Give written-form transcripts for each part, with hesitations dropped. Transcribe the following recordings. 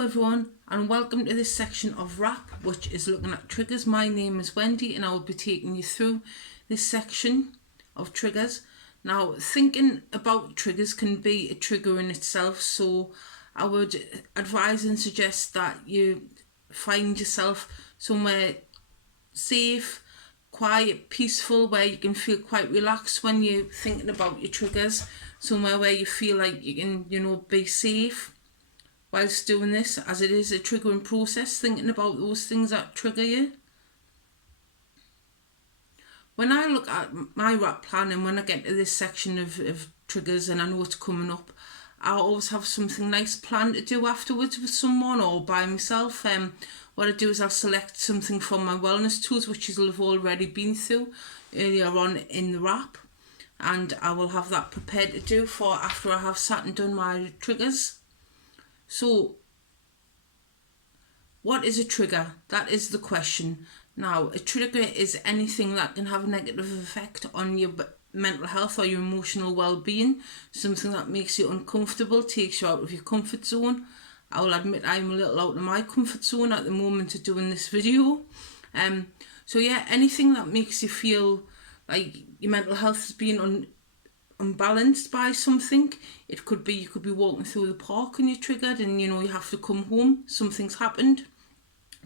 Hello everyone and welcome to this section of rap which is looking at triggers. My name is Wendy and I will be taking you through this section of triggers. Now, thinking about triggers can be a trigger in itself, so I would advise and suggest that you find yourself somewhere safe, quiet, peaceful, where you can feel quite relaxed when you're thinking about your triggers, somewhere where you feel like you can, be safe whilst doing this, as it is a triggering process, thinking about those things that trigger you. When I look at my rap plan and when I get to this section of triggers and I know it's coming up, I always have something nice planned to do afterwards with someone or by myself. What I do is I'll select something from my wellness tools, which you'll have already been through earlier on in the rap, and I will have that prepared to do for after I have sat and done my triggers. So, what is a trigger? That is the question. Now, a trigger is anything that can have a negative effect on your mental health or your emotional well-being, something that makes you uncomfortable, takes you out of your comfort zone. I will admit I'm a little out of my comfort zone at the moment of doing this video. So yeah, anything that makes you feel like your mental health is being unbalanced by something. It could be, you could be walking through the park and you're triggered and you have to come home, something's happened.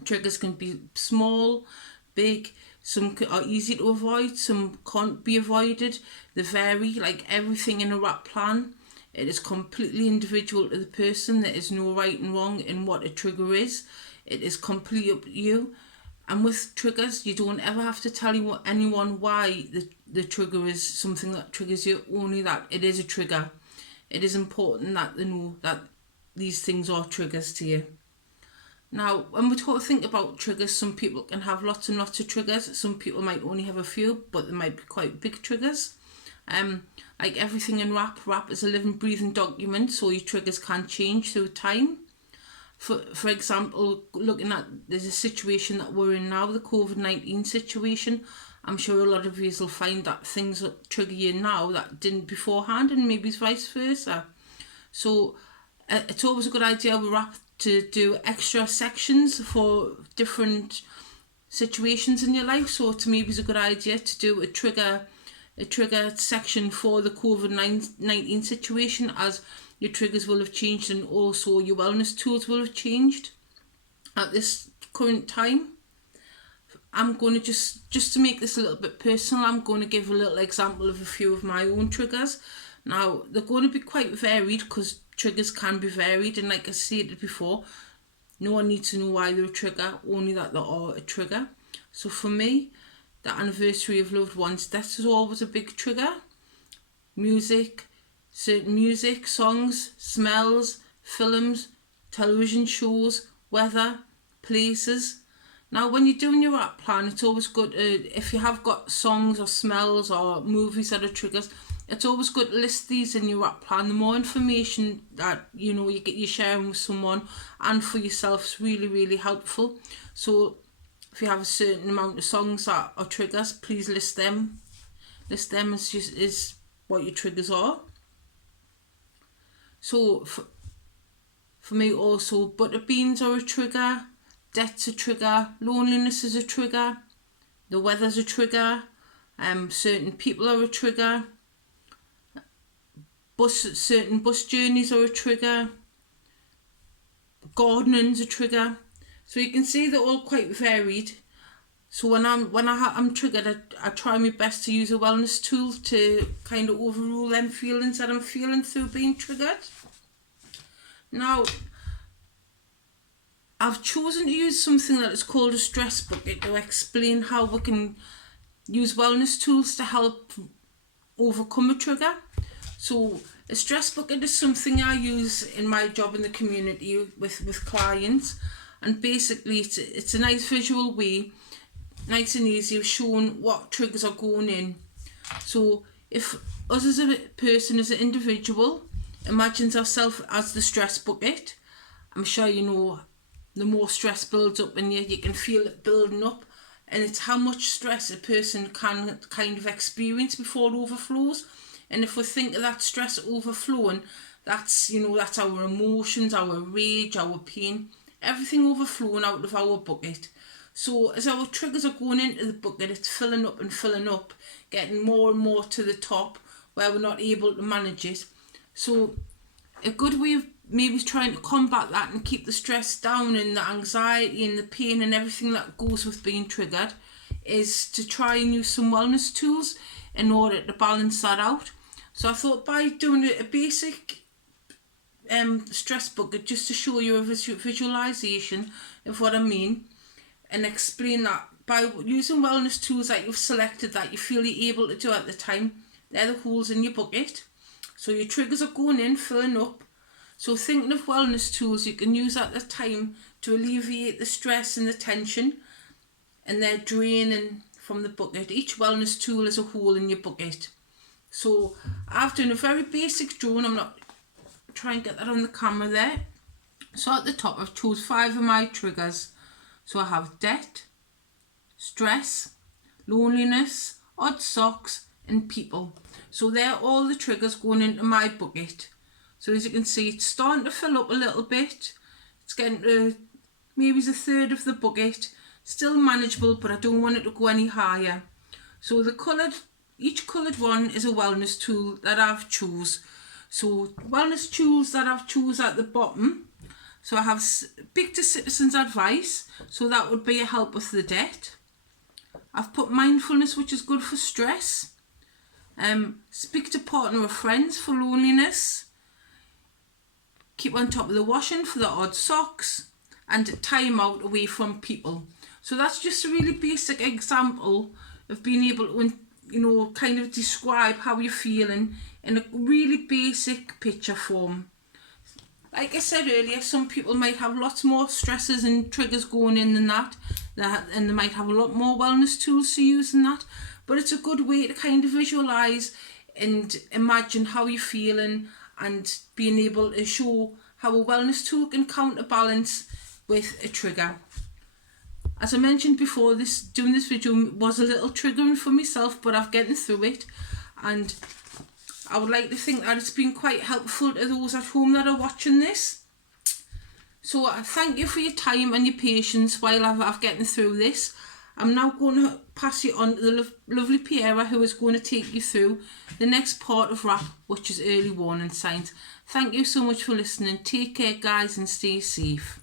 Triggers can be small, big, some are easy to avoid, some can't be avoided. They vary, like everything in a rap plan. It is completely individual to the person. There is no right and wrong in what a trigger is. It is completely up to you. And with triggers, you don't ever have to tell anyone why the trigger is something that triggers you, only that it is a trigger. It is important that they know that these things are triggers to you. Now, when we think about triggers, some people can have lots and lots of triggers. Some people might only have a few, but they might be quite big triggers. Like everything in rap is a living, breathing document, so your triggers can change through time. For example, looking at there's a situation that we're in now, the COVID-19 situation. I'm sure a lot of you will find that things that trigger you now that didn't beforehand, and maybe vice versa. So it's always a good idea with rap to do extra sections for different situations in your life. So to maybe it's a good idea to do a trigger section for the COVID-19 situation, as your triggers will have changed and also your wellness tools will have changed at this current time. I'm going to just to make this a little bit personal, I'm going to give a little example of a few of my own triggers. Now, they're going to be quite varied because triggers can be varied, and like I stated before, no one needs to know why they're a trigger, only that they are a trigger. So for me, the anniversary of loved ones' death is always a big trigger. Certain music, songs, smells, films, television shows, weather, places. Now, when you're doing your rap plan, it's always good, if you have got songs or smells or movies that are triggers, it's always good to list these in your rap plan. The more information that you're sharing with someone and for yourself is really, really helpful. So if you have a certain amount of songs that are triggers, please list them. List them as what your triggers are. So for me also, butter beans are a trigger, debt's a trigger, loneliness is a trigger, the weather's a trigger, certain people are a trigger, certain bus journeys are a trigger, gardening's a trigger. So you can see they're all quite varied. So when I'm triggered, I try my best to use a wellness tool to kind of overrule them feelings that I'm feeling through being triggered. Now, I've chosen to use something that is called a stress bucket to explain how we can use wellness tools to help overcome a trigger. So a stress bucket is something I use in my job in the community with clients, and basically it's a nice visual way, nice and easy, of showing what triggers are going in. So if us as a person, as an individual, imagines ourselves as the stress bucket, I'm sure the more stress builds up in you can feel it building up, and it's how much stress a person can kind of experience before it overflows. And if we think of that stress overflowing, That's, that's our emotions, our rage, our pain, everything overflowing out of our bucket. So as our triggers are going into the bucket, it's filling up and filling up, getting more and more to the top where we're not able to manage it. So a good way of maybe trying to combat that and keep the stress down and the anxiety and the pain and everything that goes with being triggered is to try and use some wellness tools in order to balance that out. So I thought by doing a basic stress bucket, just to show you a visualization of what I mean and explain that by using wellness tools that you've selected that you feel you're able to do at the time, they're the holes in your bucket. So your triggers are going in, filling up. So thinking of wellness tools you can use at the time to alleviate the stress and the tension, and they're draining from the bucket. Each wellness tool is a hole in your bucket. So I've done a very basic drawing. I'm not trying to get that on the camera there. So at the top I've chose 5 of my triggers. So I have debt, stress, loneliness, odd socks and people. So they're all the triggers going into my bucket. So as you can see, it's starting to fill up a little bit. It's getting to maybe a third of the bucket. Still manageable, but I don't want it to go any higher. So each coloured one is a wellness tool that I've chose. So wellness tools that I've chose at the bottom. So I have speak to citizens advice. So that would be a help with the debt. I've put mindfulness, which is good for stress. Speak to partner or friends for loneliness. Keep on top of the washing for the odd socks. And time out away from people. So that's just a really basic example of being able to, kind of describe how you're feeling in a really basic picture form. Like I said earlier, some people might have lots more stresses and triggers going in than that, and they might have a lot more wellness tools to use than that. But it's a good way to kind of visualise and imagine how you're feeling and being able to show how a wellness tool can counterbalance with a trigger. As I mentioned before, doing this video was a little triggering for myself, but I've gotten through it, and I would like to think that it's been quite helpful to those at home that are watching this. So I thank you for your time and your patience while I've gotten through this. I'm now going to pass you on to the lovely Piera, who is going to take you through the next part of RAP, which is early warning signs. Thank you so much for listening. Take care, guys, and stay safe.